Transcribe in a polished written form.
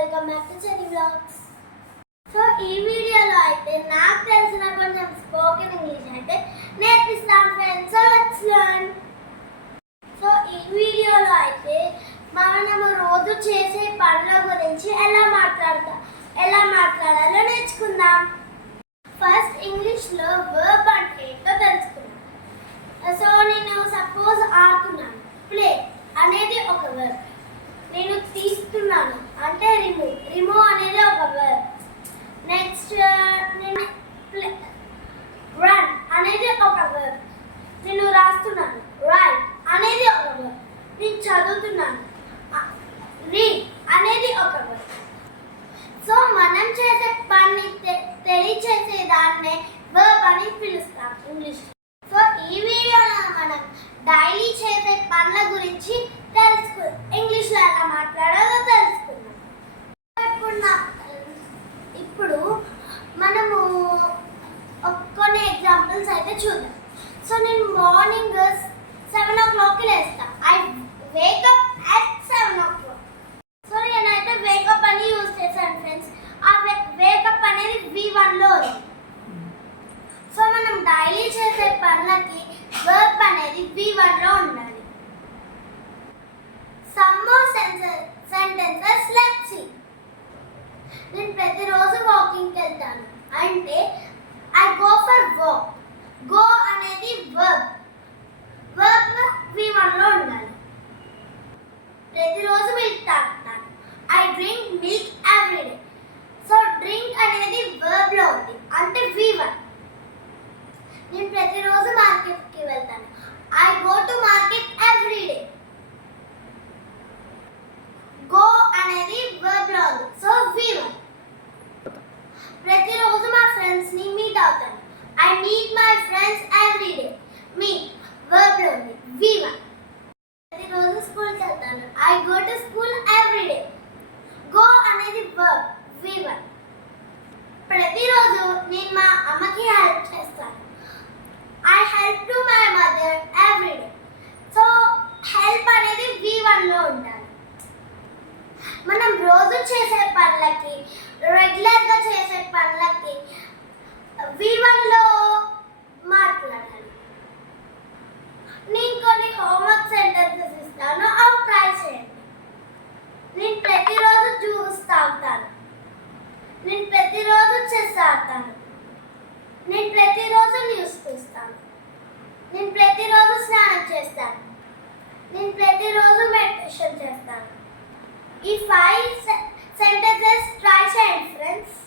Welcome back to Cherry Blogs. So ఈ వీడియోలో అయితే నాకు తెలిసిన కొంచెం స్పోకెన్ ఇంగ్లీష్ అయితే నేర్పిస్తాను friends. So let's learn. So ఈ వీడియోలో అయితే మనము రోజు చేసే పనుల గురించి ఎలా మాట్లాడాలో నేర్చుకుందాం. ఫస్ట్ ఇంగ్లీష్లో వర్బ్ అంటే ఏంటో తెలుసుకుందాం. సో నేను సపోజ్ ఆడుతున్నాను, ప్లే అనేది ఒక వర్బ్. నేను తీస్తున్నాను అంటే రిమూవ్ అనేది ఒక వర్బ్. నెక్స్ట్ నేను రన్ అనేది ఒక వర్బ్. నేను రాస్తున్నాను, రైట్ అనేది ఒక వర్బ్. నేను చదువుతున్నాను, రీడ్ అనేది ఒక వర్బ్. సో మనం చేసే పని తెలియచేసే దాన్నే వర్బ్ అని పిలుస్తాం ఇంగ్లీష్. సో ఈ వీడియోలో మనం డైలీ చేసే పనుల గురించి ఇంగ్లీష్లో ఎలా మాట్లాడాలో తెలుసుకుందాం. ఇప్పుడు మనము కొన్ని ఎగ్జాంపుల్స్ అయితే చూద్దాం. సో నేను మార్నింగ్ 7 o'clock లేస్తాను. I wake up at 7 o'clock. So నేనైతే వేకప్ అని యూజ్ చేశాను ఫ్రెండ్స్. ఆ వేకప్ అనేది V1లో ఉంది. సో మనం డైలీ చేసే పనులకి వర్బ్ అనేది V1లో ఉండాలి. Some more sentences let's see. నేను ప్రతిరోజు వాకింగ్కి వెళ్తాను అంటే I go for walk. Go అనేది verb V1లో ఉండాలి. ప్రతిరోజు మిల్క్ తాగుతాను. I drink milk every day. So drink అనేది verb లో ఉంది అంటే V1. నేను ప్రతిరోజు మార్కెట్కి వెళ్తాను. I go to market every day. Go అనేది వర్బ్ లో ఉంది సో V1. ప్రతిరోజు మా ఫ్రెండ్స్ ని మీట్ అవుతాను. I meet my friends every day. Meet verb లో ఉంది V1. ప్రతిరోజు స్కూల్కి వెళ్తాను. I go to school every day. Go అనేది వర్బ్ V1. ప్రతిరోజు నేను మా అమ్మకి హెల్ప్ చేస్తాను. I help to my mother every day. So help అనేది V1 లో ఉండాలి. మనం రోజు చేసే పనులకి రెగ్యులర్గా చేసే పనులకి V1లో మాట్లాడాలి. నేను కొన్ని హోంవర్క్ సెంటెన్సెస్ ఇస్తాను, అవి ట్రై చేయండి. నేను ప్రతిరోజు జ్యూస్ తాగుతాను. నేను ప్రతిరోజు చెస్ ఆడతాను. నేను ప్రతిరోజు న్యూస్ చూస్తాను. నేను ప్రతిరోజు స్నానం చేస్తాను. నేను ప్రతిరోజు మెడిటేషన్ చేస్తాను. ఈ 5 sentences try చేయండి ఫ్రెండ్స్.